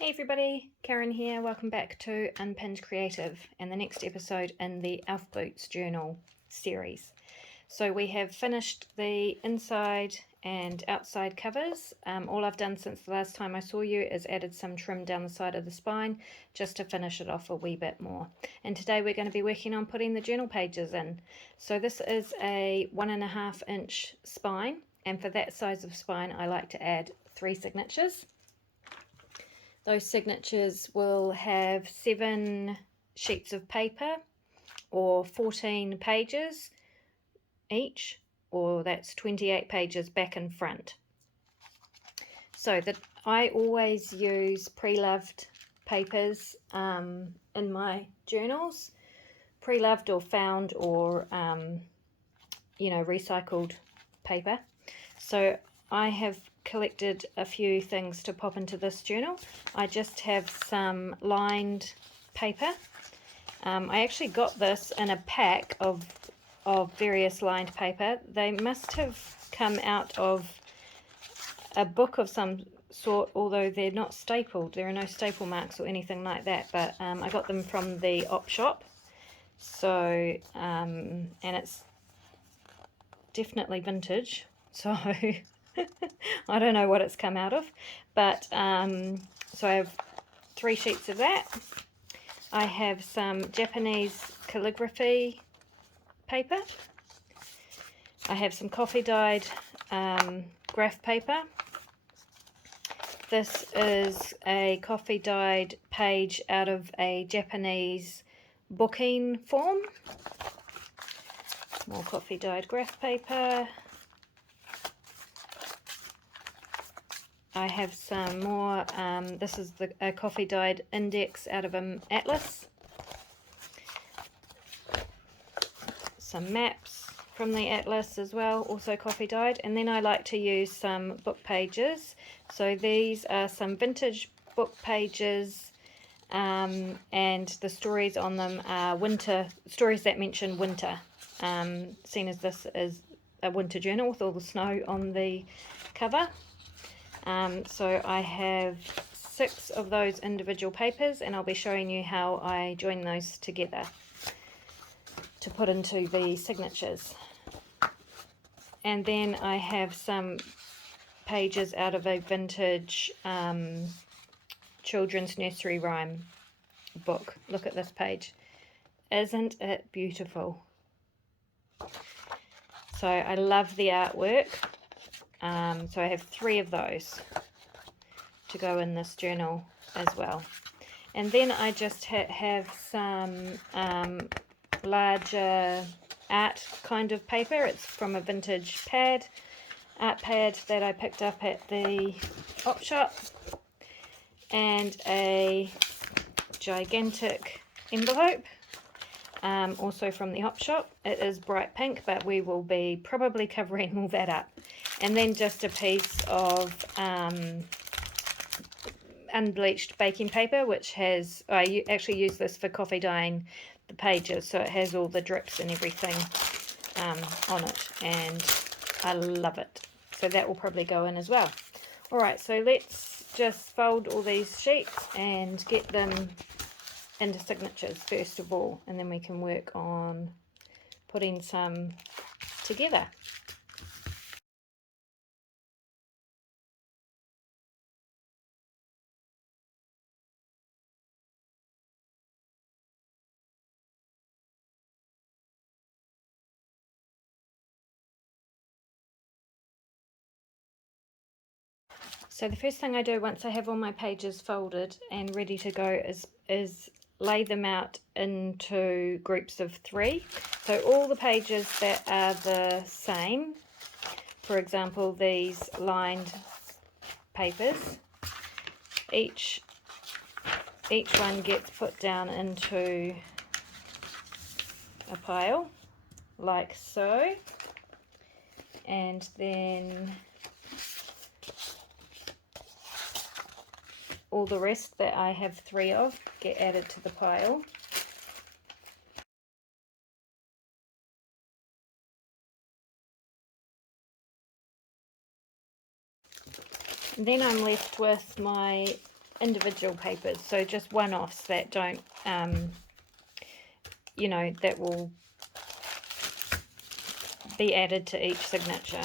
Hey everybody, Karen here. Welcome back to Unpinned Creative and the next episode in the Elf Boots Journal series. So we have finished the inside and outside covers. All I've done since the last time I saw you is added some trim down the side of the spine just to finish it off a wee bit more. And today we're going to be working on putting the journal pages in. So this is a 1.5 inch spine, and for that size of spine I like to add 3 signatures. Those signatures will have 7 sheets of paper or 14 pages each, or that's 28 pages back and front. So that I always use pre-loved papers in my journals, pre-loved or found or recycled paper. So I have collected a few things to pop into this journal. I just have some lined paper. I actually got this in a pack of various lined paper. They must have come out of a book of some sort, although they're not stapled. There are no staple marks or anything like that, but I got them from the op shop. So and it's definitely vintage, so I don't know what it's come out of, but so I have 3 sheets of that. I have some Japanese calligraphy paper. I have some coffee dyed graph paper. This is a coffee dyed page out of a Japanese booking form. More coffee dyed graph paper. I have some more, this is a coffee dyed index out of an atlas. Some maps from the atlas as well, also coffee dyed. And then I like to use some book pages. So these are some vintage book pages, and the stories on them are winter, stories that mention winter. Seeing as this is a winter journal with all the snow on the cover. So I have 6 of those individual papers, and I'll be showing you how I join those together to put into the signatures. And then I have some pages out of a vintage children's nursery rhyme book. Look at this page. Isn't it beautiful? So I love the artwork. So I have 3 of those to go in this journal as well. And then I just have some larger art kind of paper. It's from a vintage art pad that I picked up at the op shop, and a gigantic envelope, also from the op shop. It is bright pink, but we will be probably covering all that up. And then just a piece of unbleached baking paper, which has, I actually use this for coffee dyeing the pages, so it has all the drips and everything on it, and I love it. So that will probably go in as well. Alright, so let's just fold all these sheets and get them into signatures first of all, and then we can work on putting some together. So the first thing I do once I have all my pages folded and ready to go is lay them out into groups of 3. So all the pages that are the same, for example these lined papers, each one gets put down into a pile like so, and then all the rest that I have 3 of get added to the pile. And then I'm left with my individual papers, so just one-offs that don't, you know, that will be added to each signature.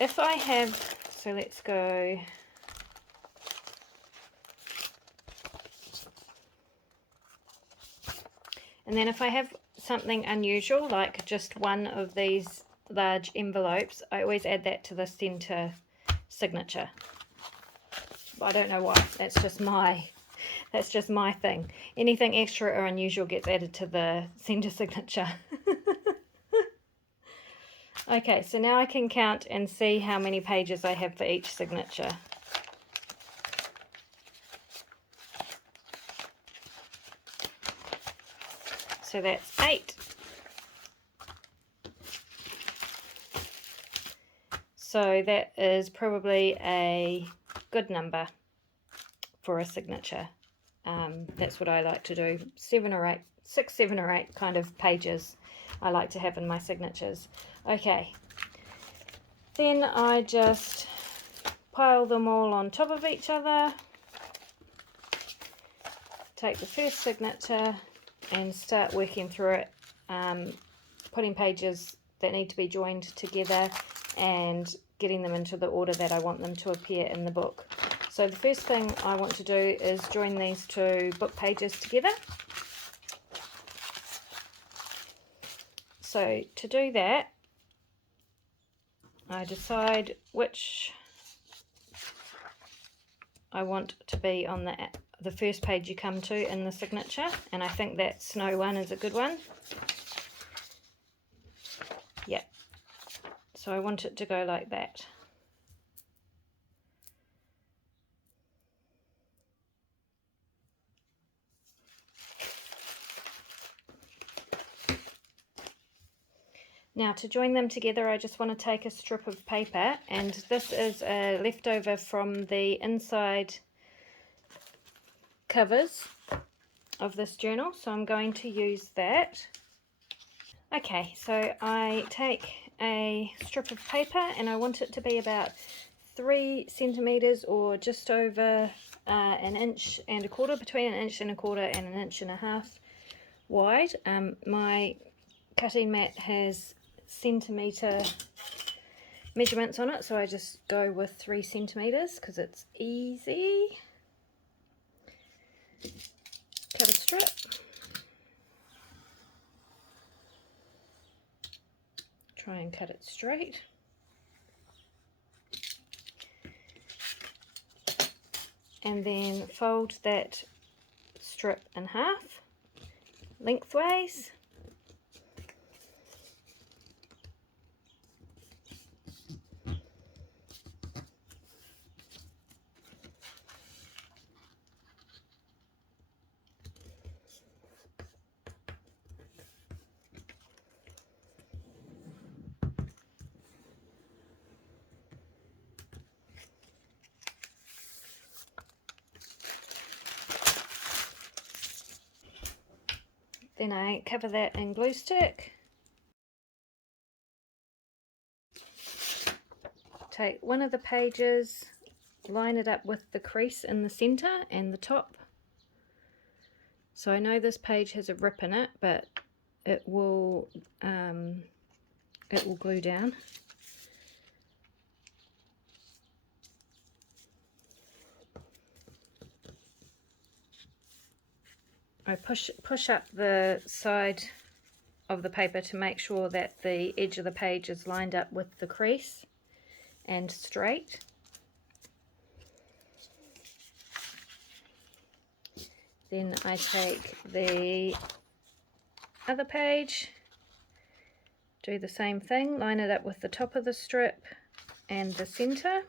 If I have, so let's go, and then if I have something unusual, like just one of these large envelopes, I always add that to the center signature. I don't know why, that's just my thing. Anything extra or unusual gets added to the center signature. Okay, so now I can count and see how many pages I have for each signature. So that's 8. So that is probably a good number for a signature. That's what I like to do. 7 or 8, 6, 7 or 8 kind of pages I like to have in my signatures. Okay, then I just pile them all on top of each other. Take the first signature and start working through it, putting pages that need to be joined together and getting them into the order that I want them to appear in the book. So the first thing I want to do is join these two book pages together. So to do that, I decide which I want to be on the first page you come to in the signature, and I think that snow one is a good one. Yeah, so I want it to go like that. Now to join them together, I just want to take a strip of paper, and this is a leftover from the inside covers of this journal, so I'm going to use that. Okay, so I take a strip of paper and I want it to be about 3 centimeters or just over an inch and a quarter, between an inch and a quarter and an inch and a half wide. My cutting mat has centimeter measurements on it, so I just go with 3 centimeters because it's easy. Cut a strip. Try and cut it straight. And then fold that strip in half lengthways. Then I cover that in glue stick. Take one of the pages, line it up with the crease in the center and the top. So I know this page has a rip in it, but it will glue down. I push up the side of the paper to make sure that the edge of the page is lined up with the crease and straight. Then I take the other page, do the same thing, line it up with the top of the strip and the center.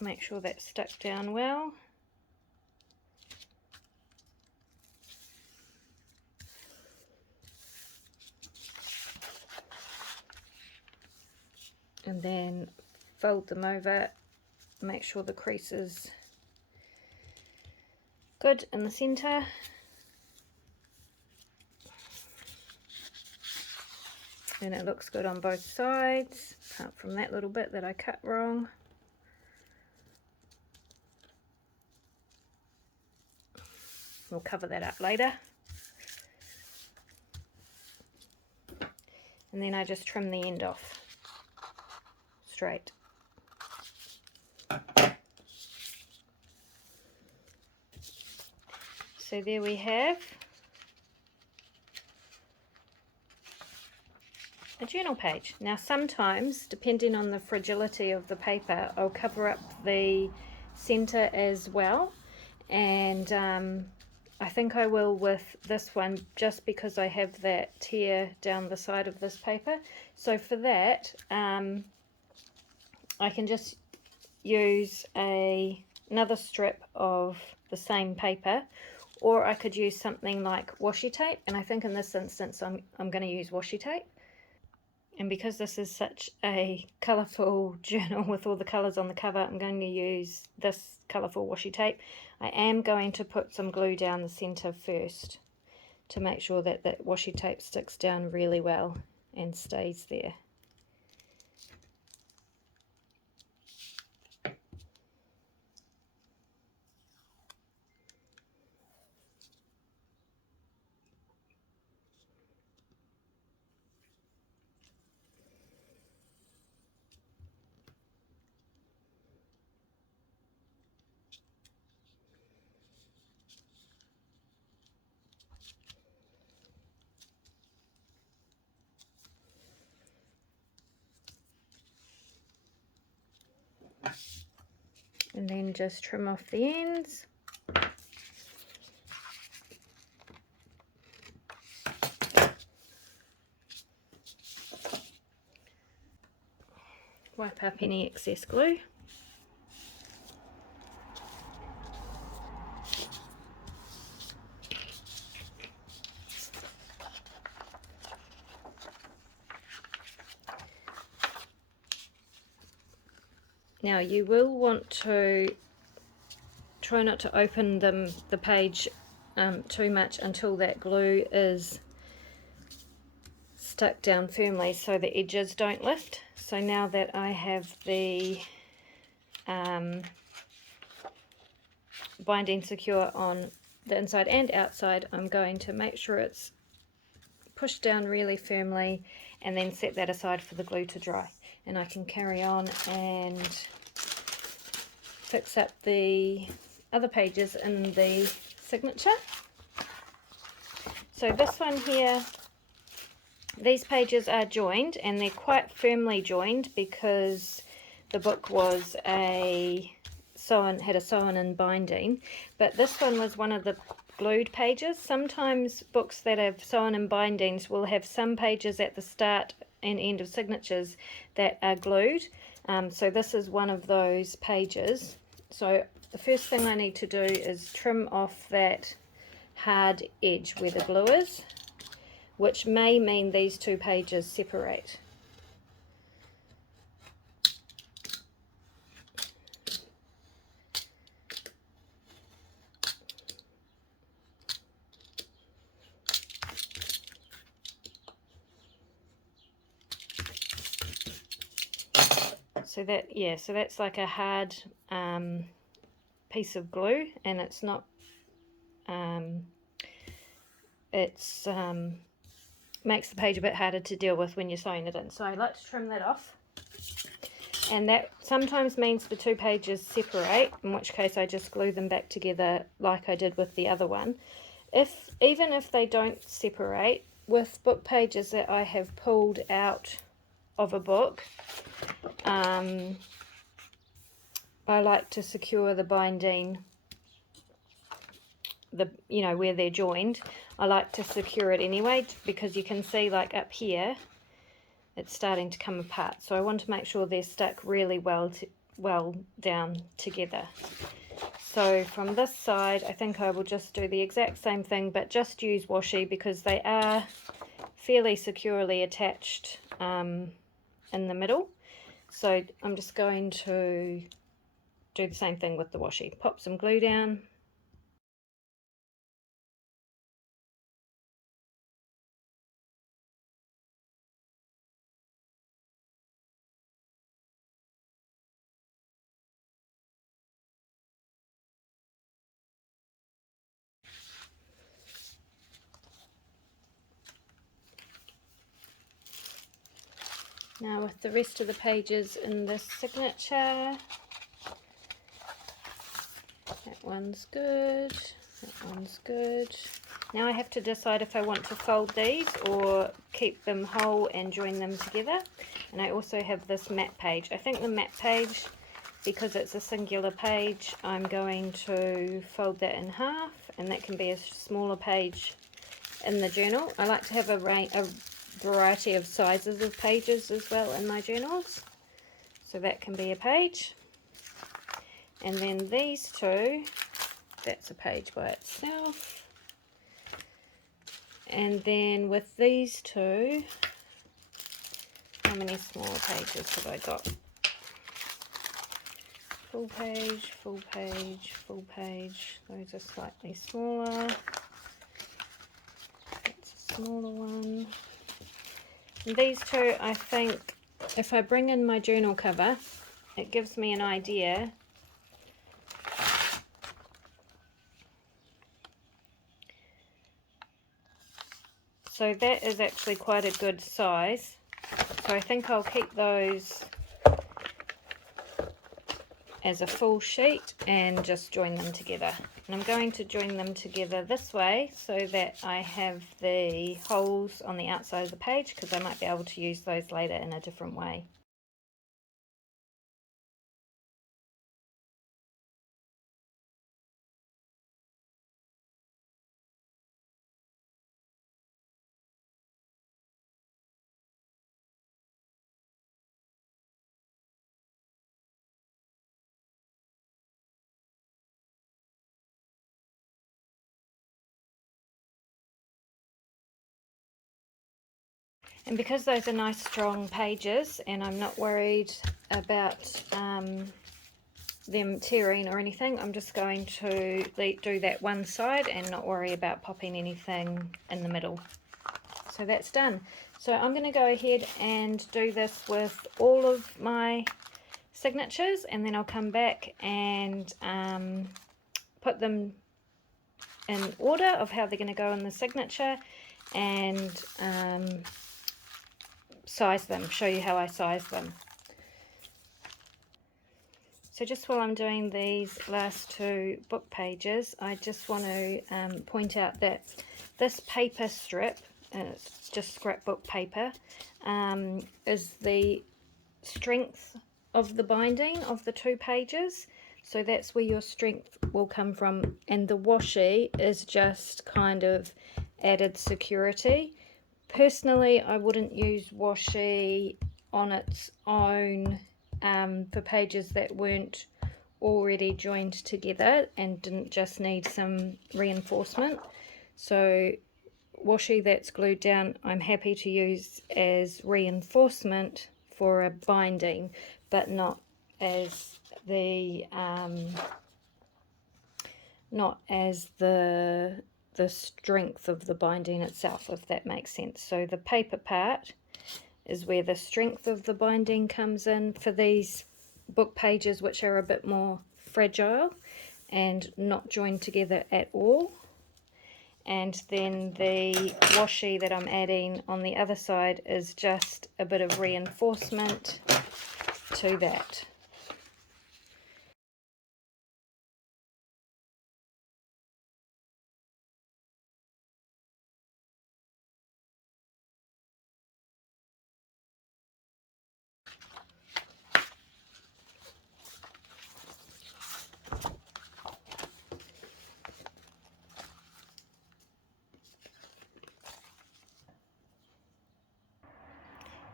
Make sure that's stuck down well. and then fold them over, make sure the crease is good in the center. And it looks good on both sides, apart from that little bit that I cut wrong. We'll cover that up later. And then I just trim the end off straight. So there we have a journal page. Now sometimes, depending on the fragility of the paper, I'll cover up the center as well, and I think I will with this one just because I have that tear down the side of this paper. So for that I can just use another strip of the same paper, or I could use something like washi tape, and I think in this instance I'm going to use washi tape. And because this is such a colourful journal with all the colours on the cover, I'm going to use this colourful washi tape. I am going to put some glue down the centre first to make sure that that washi tape sticks down really well and stays there. And then just trim off the ends. Wipe up any excess glue. Now you will want to try not to open the page too much until that glue is stuck down firmly so the edges don't lift. So now that I have the binding secure on the inside and outside, I'm going to make sure it's pushed down really firmly and then set that aside for the glue to dry. And I can carry on and fix up the other pages in the signature. So this one here, these pages are joined, and they're quite firmly joined because the book was had a sewn-in binding, but this one was one of the glued pages. Sometimes books that have sewn-in bindings will have some pages at the start and end of signatures that are glued. So this is one of those pages. So the first thing I need to do is trim off that hard edge where the glue is, which may mean these two pages separate. So that's like a hard piece of glue, and it's not makes the page a bit harder to deal with when you're sewing it in. So I like to trim that off, and that sometimes means the two pages separate, in which case I just glue them back together like I did with the other one. Even if they don't separate, with book pages that I have pulled out of a book, I like to secure the binding, where they're joined. I like to secure it anyway, because you can see, like, up here it's starting to come apart, so I want to make sure they're stuck really well down together. So from this side I think I will just do the exact same thing, but just use washi because they are fairly securely attached in the middle. So I'm just going to do the same thing with the washi. Pop some glue down. Now with the rest of the pages in this signature, that one's good, that one's good. Now I have to decide if I want to fold these or keep them whole and join them together. And I also have this matte page. I think the matte page, because it's a singular page, I'm going to fold that in half, and that can be a smaller page in the journal. I like to have a variety of sizes of pages as well in my journals, so that can be a page. And then these two, that's a page by itself. And then with these two, how many smaller pages have I got? Full page, full page, full page. Those are slightly smaller. That's a smaller one. And these two, I think, if I bring in my journal cover, it gives me an idea so that is actually quite a good size. So I think I'll keep those as a full sheet and just join them together. And I'm going to join them together this way so that I have the holes on the outside of the page, because I might be able to use those later in a different way. And because those are nice strong pages and I'm not worried about them tearing or anything, I'm just going to do that one side and not worry about popping anything in the middle. So that's done. So I'm going to go ahead and do this with all of my signatures, and then I'll come back and put them in order of how they're going to go in the signature, and size them, show you how I size them. So just while I'm doing these last two book pages, I just want to point out that this paper strip, and it's just scrapbook paper, is the strength of the binding of the two pages. So that's where your strength will come from, and the washi is just kind of added security. Personally, I wouldn't use washi on its own for pages that weren't already joined together and didn't just need some reinforcement. So washi that's glued down, I'm happy to use as reinforcement for a binding, but not as the the strength of the binding itself, if that makes sense. So the paper part is where the strength of the binding comes in for these book pages, which are a bit more fragile and not joined together at all. And then the washi that I'm adding on the other side is just a bit of reinforcement to that.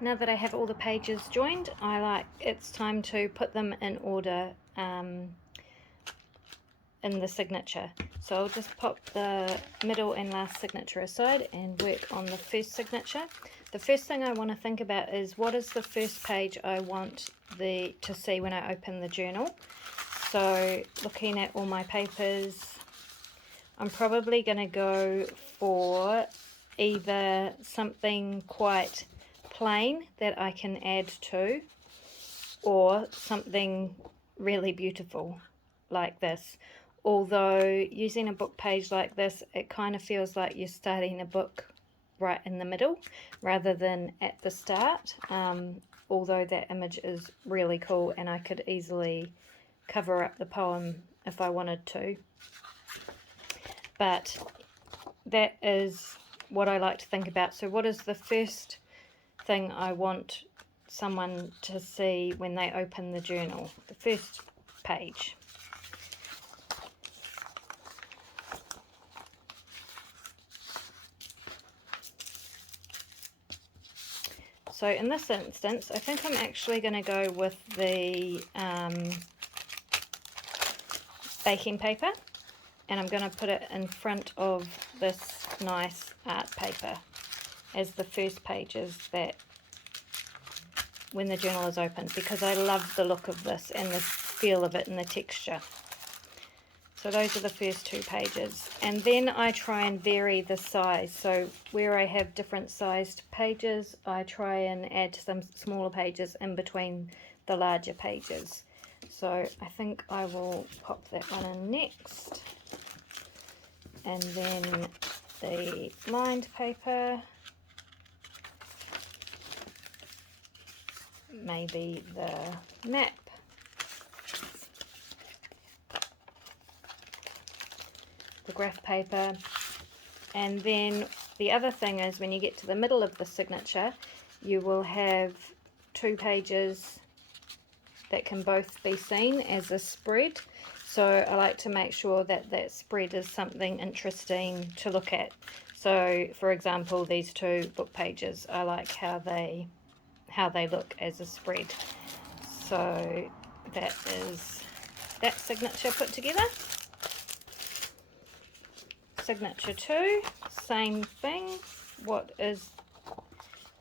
Now that I have all the pages joined, it's time to put them in order in the signature. So I'll just pop the middle and last signature aside and work on the first signature. The first thing I want to think about is what is the first page I want to see when I open the journal. So looking at all my papers, I'm probably going to go for either something quite plain that I can add to, or something really beautiful like this. Although using a book page like this, it kind of feels like you're starting a book right in the middle rather than at the start, although that image is really cool and I could easily cover up the poem if I wanted to. But that is what I like to think about. So what is the first thing I want someone to see when they open the journal? The first page. So in this instance, I think I'm actually going to go with the baking paper, and I'm going to put it in front of this nice art paper as the first pages that when the journal is opened, because I love the look of this and the feel of it and the texture. So those are the first two pages, and then I try and vary the size. So where I have different sized pages, I try and add some smaller pages in between the larger pages. So I think I will pop that one in next, and then the lined paper, maybe the map, the graph paper. And then the other thing is, when you get to the middle of the signature, you will have two pages that can both be seen as a spread. So I like to make sure that that spread is something interesting to look at. So for example, these two book pages, I like how they look as a spread. So that is that signature put together. Signature 2, same thing. What is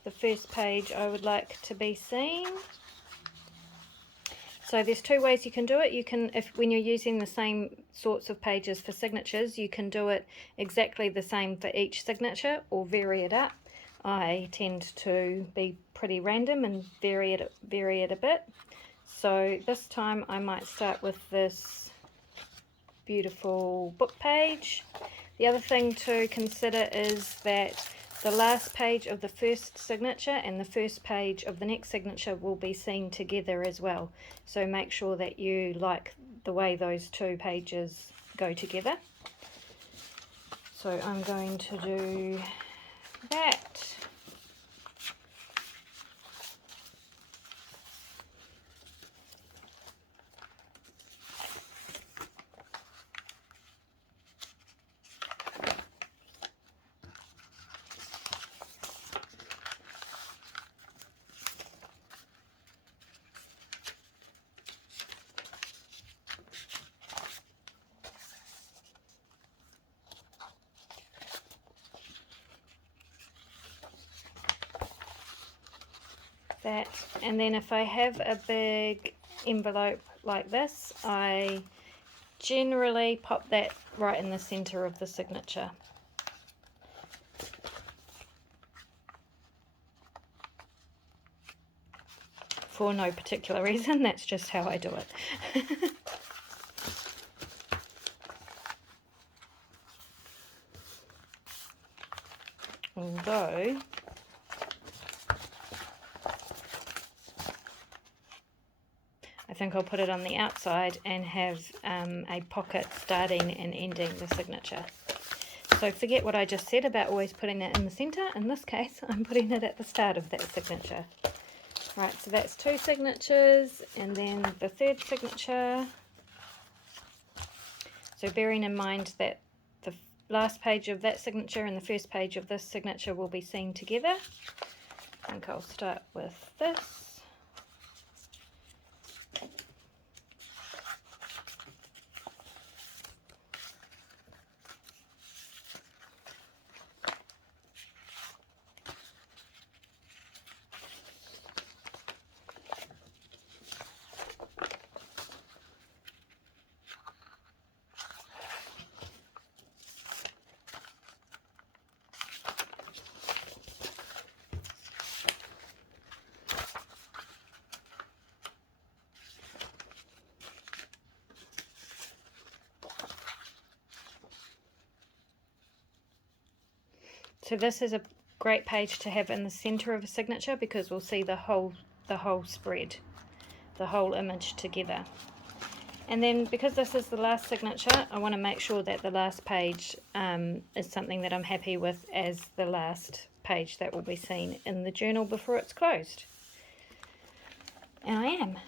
the first page I would like to be seen? So there's two ways you can do it. You can, when you're using the same sorts of pages for signatures, you can do it exactly the same for each signature or vary it up. I tend to be pretty random and vary it a bit. So this time I might start with this beautiful book page. The other thing to consider is that the last page of the first signature and the first page of the next signature will be seen together as well. So make sure that you like the way those two pages go together. So I'm going to do that. That, and then if I have a big envelope like this, I generally pop that right in the center of the signature. For no particular reason, that's just how I do it. Although I think I'll put it on the outside and have a pocket starting and ending the signature. So forget what I just said about always putting it in the center. In this case, I'm putting it at the start of that signature. Right, so that's two signatures, and then the third signature. So bearing in mind that the last page of that signature and the first page of this signature will be seen together, I think I'll start with this. So this is a great page to have in the center of a signature because we'll see the whole spread, the whole image together. And then because this is the last signature, I want to make sure that the last page is something that I'm happy with as the last page that will be seen in the journal before it's closed. And I am.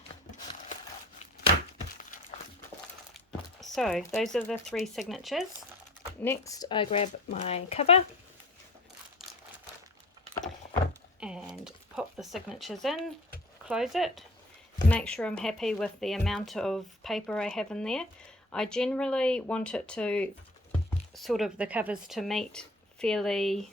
So those are the 3 signatures. Next I grab my cover and pop the signatures in, close it. Make sure I'm happy with the amount of paper I have in there. I generally want it to the covers to meet fairly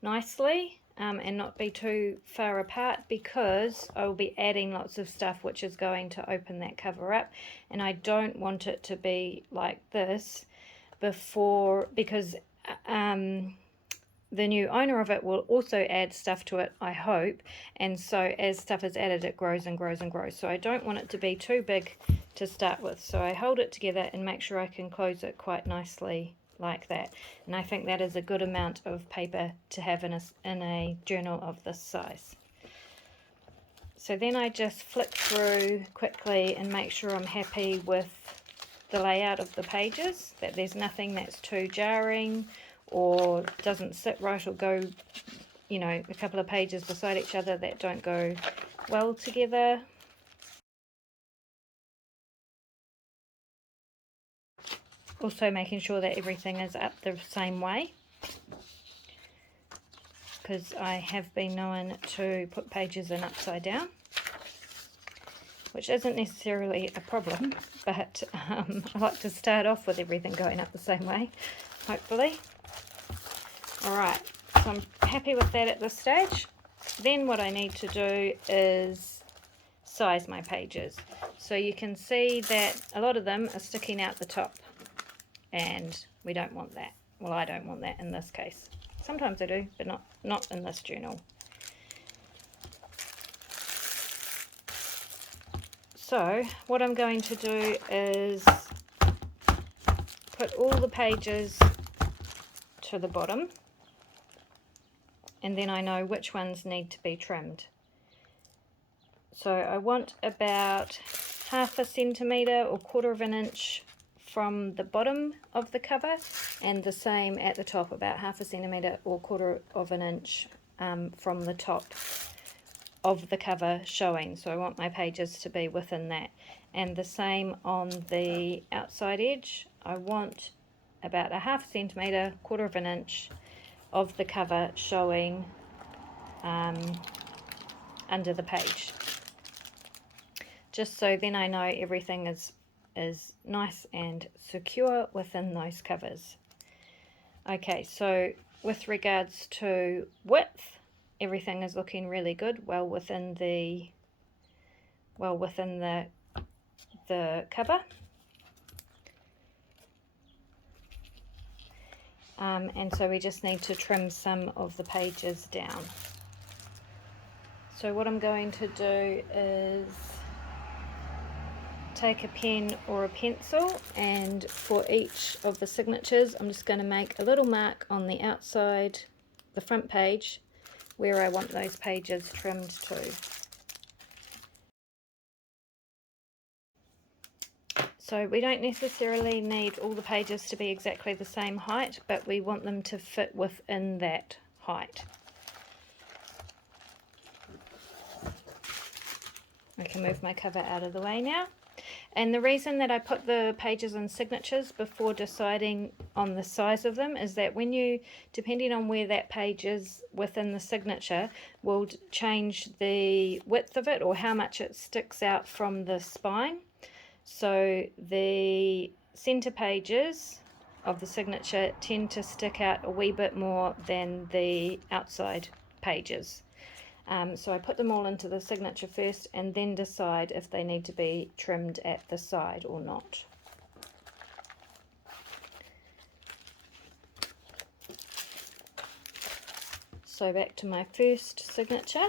nicely and not be too far apart, because I will be adding lots of stuff which is going to open that cover up, and I don't want it to be like this because the new owner of it will also add stuff to it, I hope, and so as stuff is added it grows and grows and grows. So I don't want it to be too big to start with, so I hold it together and make sure I can close it quite nicely like that. And I think that is a good amount of paper to have in a journal of this size. So then I just flick through quickly and make sure I'm happy with the layout of the pages, that there's nothing that's too jarring or doesn't sit right, or go, you know, a couple of pages beside each other that don't go well together. Also making sure that everything is up the same way, because I have been known to put pages in upside down, which isn't necessarily a problem, but I like to start off with everything going up the same way, hopefully. Alright, so I'm happy with that at this stage. Then what I need to do is size my pages. So you can see that a lot of them are sticking out the top, and we don't want that. Well, I don't want that in this case. Sometimes I do, but not in this journal. So what I'm going to do is put all the pages to the bottom, and then I know which ones need to be trimmed. So I want about 1/2 centimetre or 1/4 of an inch from the bottom of the cover, and the same at the top, about 1/2 centimetre or 1/4 of an inch from the top of the cover showing. So I want my pages to be within that, and the same on the outside edge. I want about 1/2 centimetre, 1/4 of an inch of the cover showing under the page, just so then I know everything is nice and secure within those covers. Okay, so with regards to width, everything is looking really good, well within the cover. And so we just need to trim some of the pages down. So what I'm going to do is take a pen or a pencil, and for each of the signatures I'm just going to make a little mark on the outside, the front page, where I want those pages trimmed to. So we don't necessarily need all the pages to be exactly the same height, but we want them to fit within that height. I can move my cover out of the way now. And the reason that I put the pages in signatures before deciding on the size of them is that when you, depending on where that page is within the signature, will change the width of it or how much it sticks out from the spine. So the center pages of the signature tend to stick out a wee bit more than the outside pages. So I put them all into the signature first and then decide if they need to be trimmed at the side or not. So back to my first signature.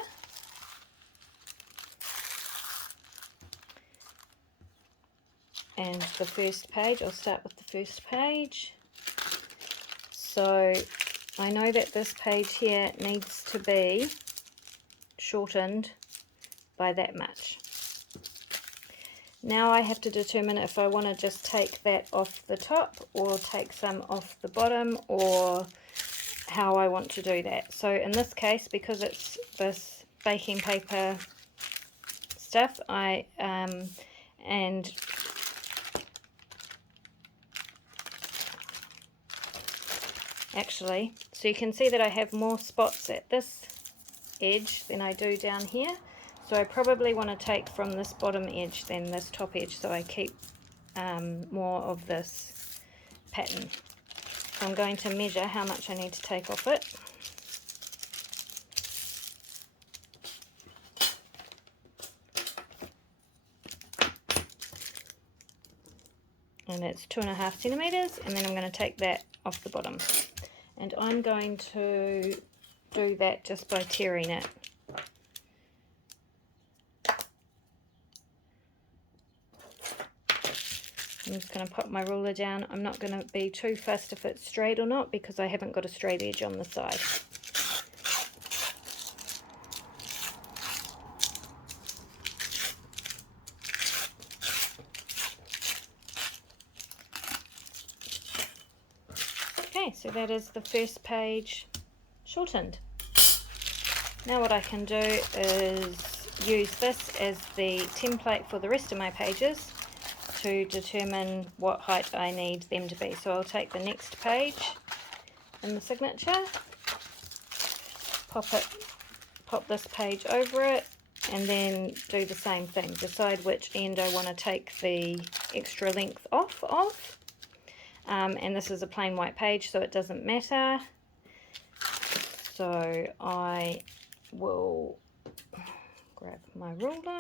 And the first page, I'll start with the first page. So I know that this page here needs to be shortened by that much. Now I have to determine if I want to just take that off the top or take some off the bottom, or how I want to do that. So in this case, because it's this baking paper stuff, and actually, so you can see that I have more spots at this edge than I do down here. So I probably want to take from this bottom edge than this top edge, so I keep more of this pattern. So I'm going to measure how much I need to take off it. And it's 2.5 centimeters, and then I'm going to take that off the bottom. And I'm going to do that just by tearing it. I'm just going to pop my ruler down. I'm not going to be too fussed if it's straight or not, because I haven't got a straight edge on the side. Okay, so that is the first page shortened. Now what I can do is use this as the template for the rest of my pages to determine what height I need them to be. So I'll take the next page in the signature, pop this page over it, and then do the same thing. Decide which end I want to take the extra length off of. And this is a plain white page, so it doesn't matter. So I will grab my ruler.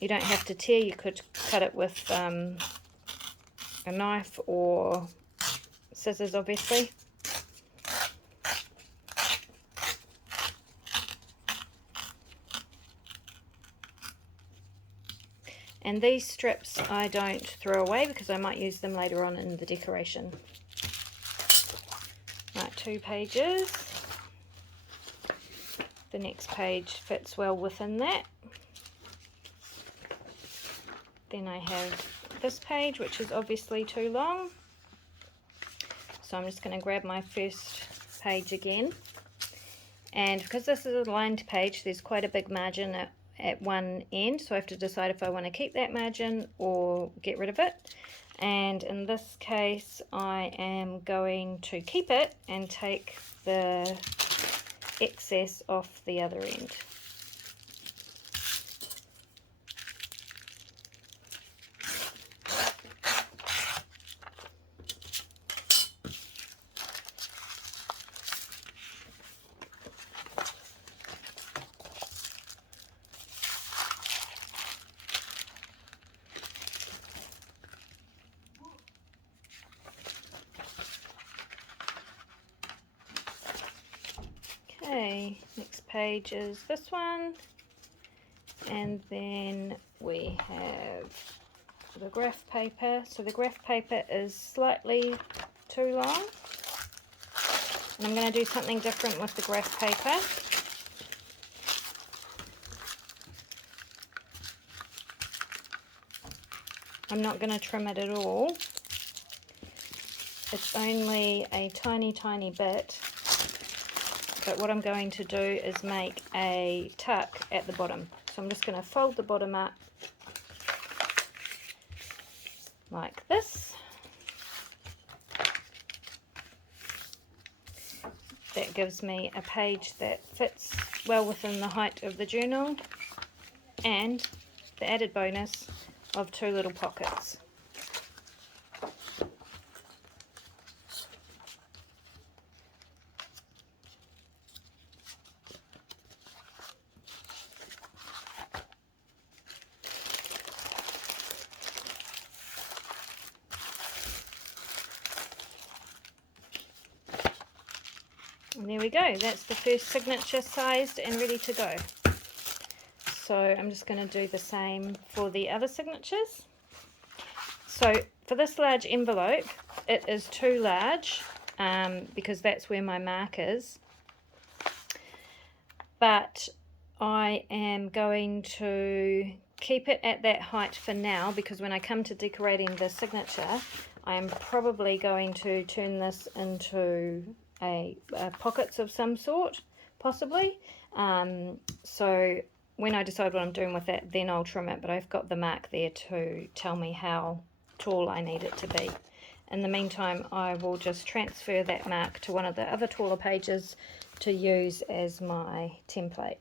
You don't have to tear, you could cut it with a knife or scissors, obviously. And these strips I don't throw away because I might use them later on in the decoration. Right, 2 pages. The next page fits well within that. Then I have this page, which is obviously too long. So I'm just going to grab my first page again. And because this is a lined page, there's quite a big margin at one end. So I have to decide if I want to keep that margin or get rid of it. And in this case, I am going to keep it and take the excess off the other end. Okay, next page is this one, and then we have the graph paper. So the graph paper is slightly too long, and I'm going to do something different with the graph paper. I'm not going to trim it at all. It's only a tiny bit. But what I'm going to do is make a tuck at the bottom. So I'm just going to fold the bottom up like this. That gives me a page that fits well within the height of the journal, and the added bonus of 2 little pockets. And there we go, that's the first signature sized and ready to go. So I'm just going to do the same for the other signatures. So for this large envelope, it is too large because that's where my mark is. But I am going to keep it at that height for now, because when I come to decorating the signature, I am probably going to turn this into a pockets of some sort, possibly. So when I decide what I'm doing with that, then I'll trim it, but I've got the mark there to tell me how tall I need it to be. In the meantime, I will just transfer that mark to one of the other taller pages to use as my template.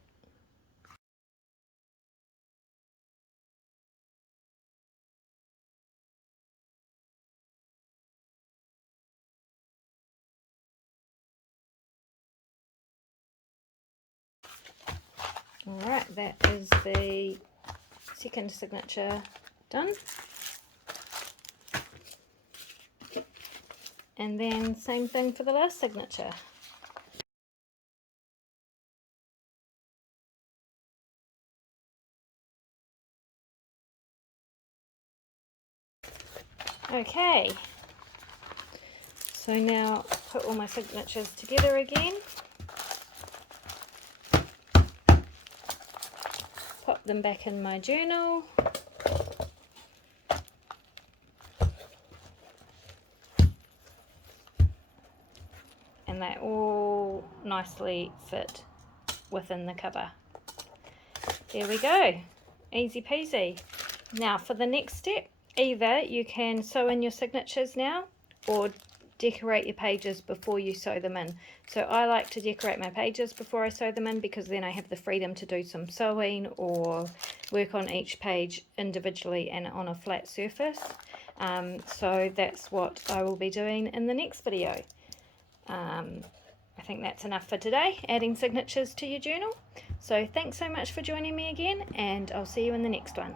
Alright, that is the second signature done. And then same thing for the last signature. Okay, so now put all my signatures together again. Pop them back in my journal. And they all nicely fit within the cover. There we go, easy peasy. Now for the next step, either you can sew in your signatures now or decorate your pages before you sew them in. So I like to decorate my pages before I sew them in, because then I have the freedom to do some sewing or work on each page individually and on a flat surface. So that's what I will be doing in the next video. I think that's enough for today, adding signatures to your journal. So thanks so much for joining me again, and I'll see you in the next one.